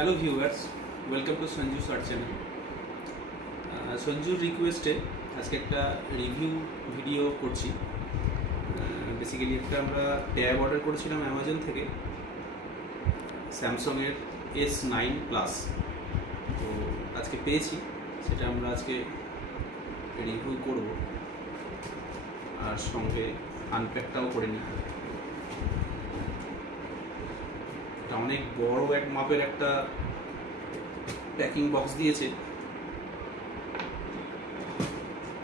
Hello viewers, welcome to Sanju search channel. সঞ্জুর রিকোয়েস্টে আজকে একটা রিভিউ ভিডিও করছি। বেসিক্যালি একটা আমরা ট্যাব অর্ডার করেছিলাম অ্যামাজন থেকে, স্যামসাংয়ের S9 প্লাস। তো আজকে পেয়েছি, সেটা আমরা আজকে রিভিউ করব, আর সঙ্গে আনপ্যাকটাও করে নিই। অনেক বড় এক মাপের একটা প্যাকিং বক্স দিয়েছে।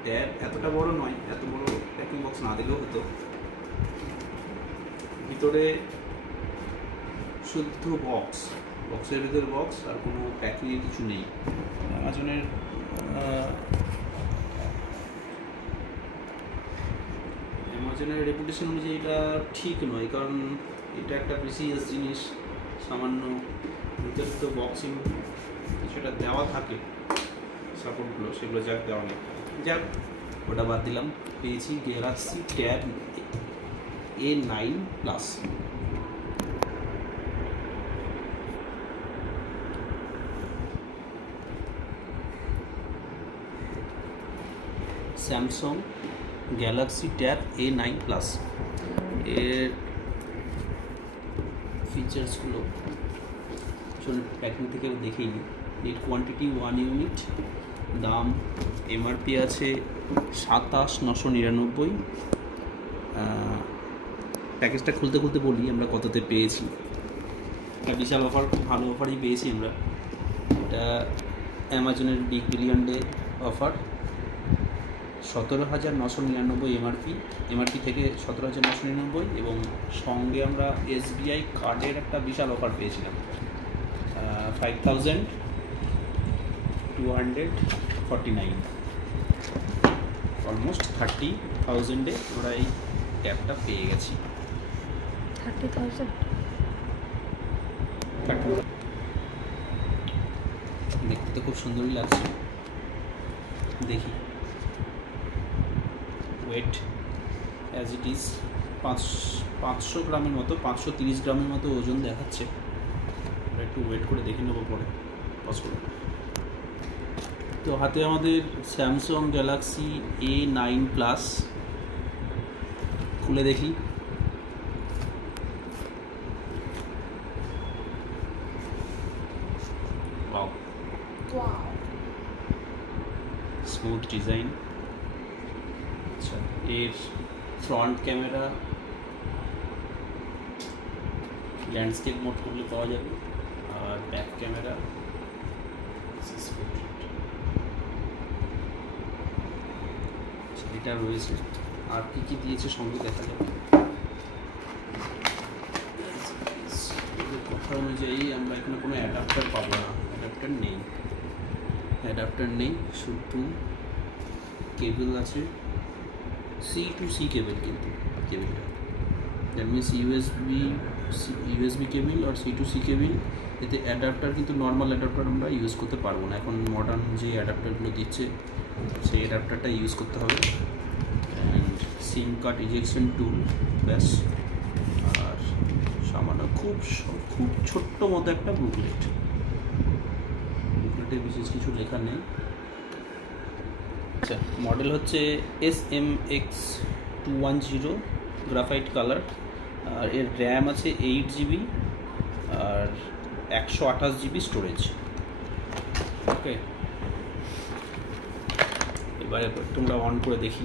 ট্যাব এতটা বড় নয়, এত বড় প্যাকিং বক্স না দিলেও হতো। ভিতরে শুদ্ধ বক্সের ভিতরে বক্স, আর কোনো প্যাকিংয়ে কিছু নেই। অ্যামাজনের রেপুটেশন অনুযায়ী এটা ঠিক নয়, কারণ এটা একটা প্রিসিয়াস জিনিস। সামান্য ভিতরে তো বক্সিং কিছুটা দেওয়া থাকে, সাপোর্টগুলো, সেগুলো যাক দেওয়া নেই। যাক, ওটা বাদ দিলাম। পেয়েছি Galaxy tab A9 plus. Samsung Galaxy tab A9 plus এর ফিচার্সগুলো প্যাকিং থেকে দেখেই নিই। নিট কোয়ান্টিটি 1 ইউনিট, দাম MRP আছে 27,999। প্যাকেজটা খুলতে বলি আমরা কততে পেয়েছি। একটা বিশাল অফার, খুব ভালো অফারই পেয়েছি আমরা। এটা অ্যামাজনের big billion day offer. 17,999 MRP থেকে 17,999, এবং সঙ্গে আমরা SBI কার্ডের একটা বিশাল অফার পেয়েছিলাম। 5,249, অলমোস্ট 30,000-এ আমরা এই ট্যাবটা পেয়ে গেছি। 30,000 দেখতে তো খুব সুন্দরই লাগছে। দেখি, ওয়েট অ্যাজ ইট ইজ 500 গ্রামের মতো, 530 গ্রামের মতো ওজন দেখাচ্ছে। আমরা একটু ওয়েট করে দেখে নেবো পরে, পজ করে। তো হাতে আমাদের স্যামসাং গ্যালাক্সি A9 প্লাস। খুলে দেখি। Wow, smooth design. আচ্ছা, এর ফ্রন্ট ক্যামেরা ল্যান্ডস্কেপ মোড করলে পাওয়া যাবে, আর ব্যাক ক্যামেরা এটা রয়েছে। আর কি দিয়েছে সঙ্গে দেখা যাবে। কথা অনুযায়ী আমরা এখানে কোনো অ্যাডাপ্টার পাবো না, অ্যাডাপ্টার নেই, শুধু কেবল আছে। C to C কেবল, কিন্তু কেবলটা দ্যাট মিনস ইউএসবি কেবল আর C to C কেবল। এতে অ্যাডাপ্টার কিন্তু নর্মাল অ্যাডাপ্টার আমরা ইউজ করতে পারবো না। এখন মডার্ন যে অ্যাডাপ্টারগুলো দিচ্ছে সেই অ্যাডাপ্টারটা ইউজ করতে হবে। অ্যান্ড সিম কার্ড ইজেকশন টুল, ব্যাস। আর সামান্য খুব ছোট্ট মতো একটা বুকলেটে বিশেষ কিছু লেখা নেই। আচ্ছা, মডেল হচ্ছে SMX210 গ্রাফাইট কালার, আর এর র্যাম আছে 8GB আর 128GB স্টোরেজ। ওকে, এবারে তোমরা অন করে দেখি।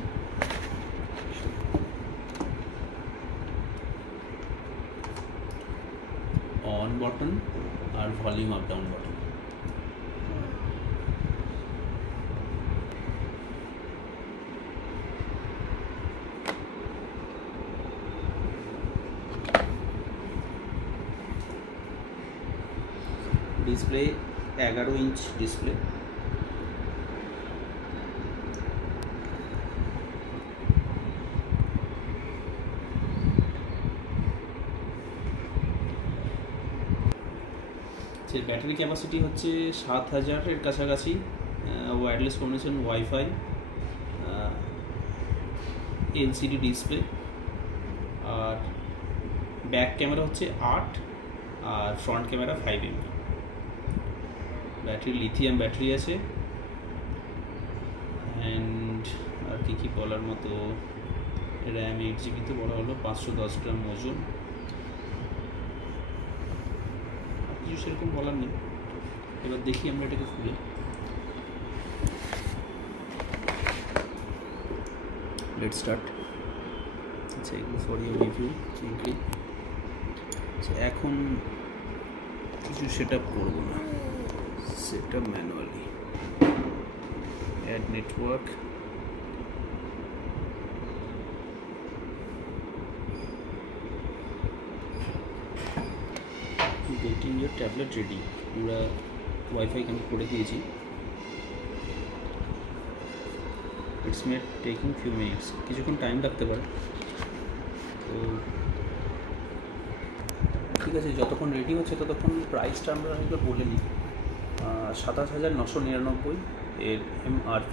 অন বাটন আর volume up down button. Display 11 inch display. Battery capacity হচ্ছে 7,000-এর কাছাকাছি। Wireless communication, wifi, LCD display. আর ব্যাক ক্যামেরা হচ্ছে 8 আর front camera 5 MP। Battery lithium battery আছে। অ্যান্ড আর কি বলার মতো, র্যাম 8GB তো বলা হলো, 510 গ্রাম ওজন, আর কিছু সেরকম বলার নেই। এবার দেখি আমরা এটাকে খুলে। Let's start. আচ্ছা, এগুলো ফর ইউর রিভিউ সিম্পলি। আচ্ছা, এখন কিছু সেট আপ করবো না, set up manually. Add network, getting your tablet ready. আমরা ওয়াইফাই কানেক্ট করে দিয়েছি। It's may taking few minutes, কিছুক্ষণ টাইম লাগতে পারে। তো ঠিক আছে, যতক্ষণ রেডি হচ্ছে ততক্ষণ প্রাইসটা আমরা একবার বলে নিই। 27,999 এর MRP।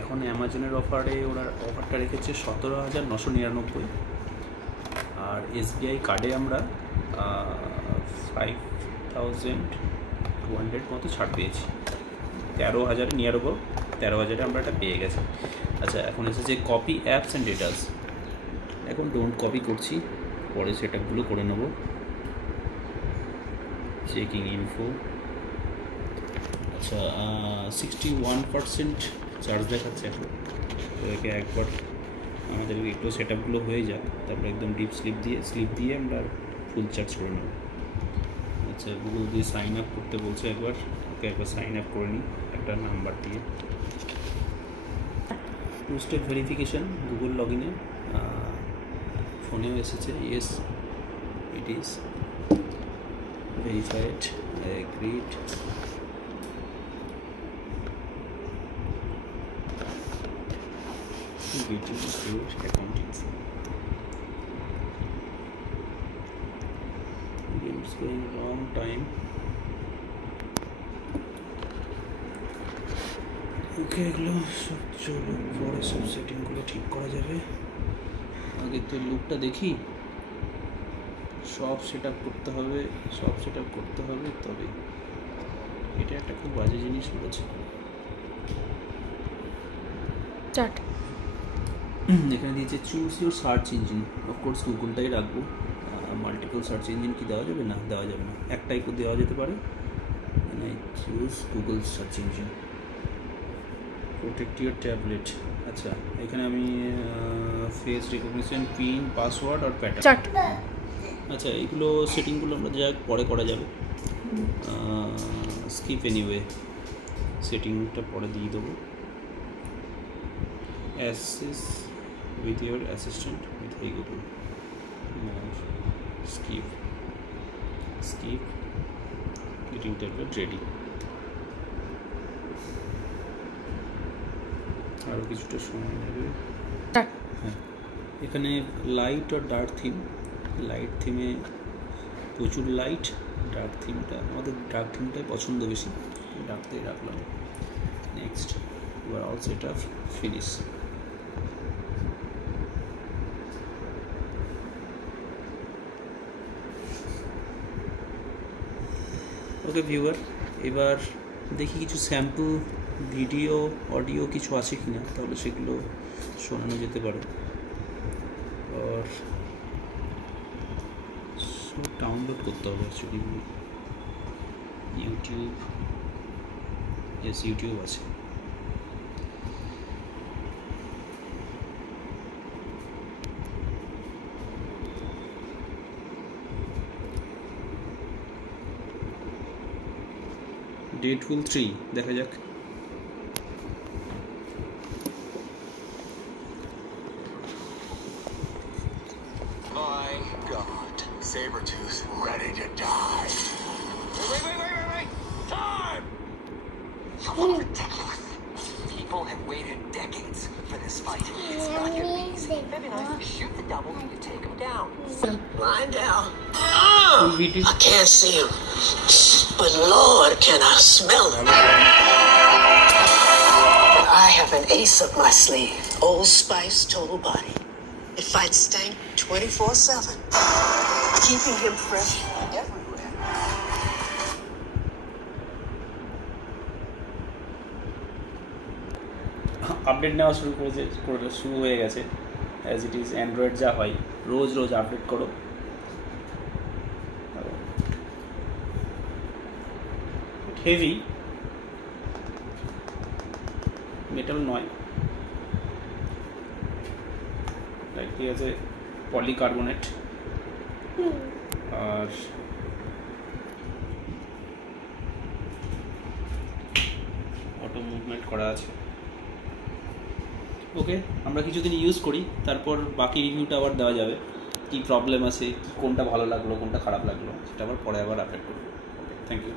এখন অ্যামাজনের অফারে ওরা অফারটা রেখেছে 17,999। আর SBI কার্ডে আমরা 5,200 মতো ছাড় পেয়েছি। 13,000 নিয়ার ওপর 13,000 আমরা এটা পেয়ে গেছি। আচ্ছা, এখন এসেছে কপি অ্যাপস অ্যান্ড ডেটাস। এখন ডোন্ট কপি করছি, পরে সেটআপগুলো করে নেব। Checking info. আচ্ছা, 61% চার্জ দেখাচ্ছে এখন। তো একে একবার আমাদের একটু সেটআপগুলো হয়ে যাক, তারপরে একদম ডিপ স্লিপ দিয়ে আমরা ফুল চার্জ করে নেব। আচ্ছা, গুগল দিয়ে সাইন আপ করতে বলছে একবার, ওকে একবার সাইন আপ করে নিই একটা নাম্বার দিয়ে। Two step verification Google log ইনে ফোনেও এসেছে। Yes, it is verified, I agreed. Getting your account info. It's going wrong time. Okay, এগুলো সব চলো, পরে সব সেটিংগুলো ঠিক করা যাবে। আগে তো লুকটা দেখি, সব সেট আপ করতে হবে, তবে এটা একটা খুব বাজে জিনিস বলেছে। এখানে দিয়েছে choose your search engine. Of course গুগলটাই রাখবো। মাল্টিপল সার্চ ইঞ্জিন কি দেওয়া যাবে? না, দেওয়া যাবে না। একটাই দেওয়া যেতে পারে, choose Google search engine. Protect your tablet. আচ্ছা, এখানে আমি ফেস রিকগনিশন, পিন, পাসওয়ার্ড আর প্যাটার্ন। আচ্ছা, এইগুলো সেটিংগুলো আমরা যা পরে করা যাবে। স্কিপ এনিওয়ে, সেটিংটা পরে দিয়ে দেবো। Access with your assistant with Hey Google. More. Skip. Getting tablet ready. আরও কিছুটা সময় নেবে। হ্যাঁ, এখানে লাইট আর ডার্ক থিম। লাইট থিমে প্রচুর লাইট, ডার্ক থিমটা আমাদের ডার্ক থিমটাই পছন্দ বেশি, ডার্কতেই রাখলাম। নেক্সট, এবার অল সেট আপ, ফিনিশ। ওকে ভিউয়ার, এবার দেখি কিছু স্যাম্পল ভিডিও অডিও কিছু আছে কি না, তাহলে সেগুলো শোনানো যেতে পারে। আর ডাউনলোড করতে হবে অ্যাকচুয়ালি। ইউটিউব, ইয়েস ইউটিউব আছে। ডেডপুল 3 দেখা যাক। My God, Sabretooth ready to die. Wait! Time! You look ridiculous. People have waited decades for this fight. It's not gonna be easy. Maybe not. Shoot the double and you take him down. Lying down. I can't see him. But Lord, can I smell him? I have an ace up my sleeve. Old Spice Total Body. It fights stank 24/7, keeping him fresh everywhere. Update নেওয়া শুরু হয়ে গেছে। As it is Android যা হয়, রোজ রোজ update করো। Heavy metal নয়, ঠিক আছে, পলিকার্বনেট। আর অটো মুভমেন্ট করা আছে। ওকে, আমরা কিছুদিন ইউজ করি, তারপর বাকি রিভিউটা আবার দেওয়া যাবে, কী প্রবলেম আছে, কোনটা ভালো লাগলো কোনটা খারাপ লাগলো, সেটা আবার পরে আবার আপডেট করবো। ওকে, থ্যাংক ইউ।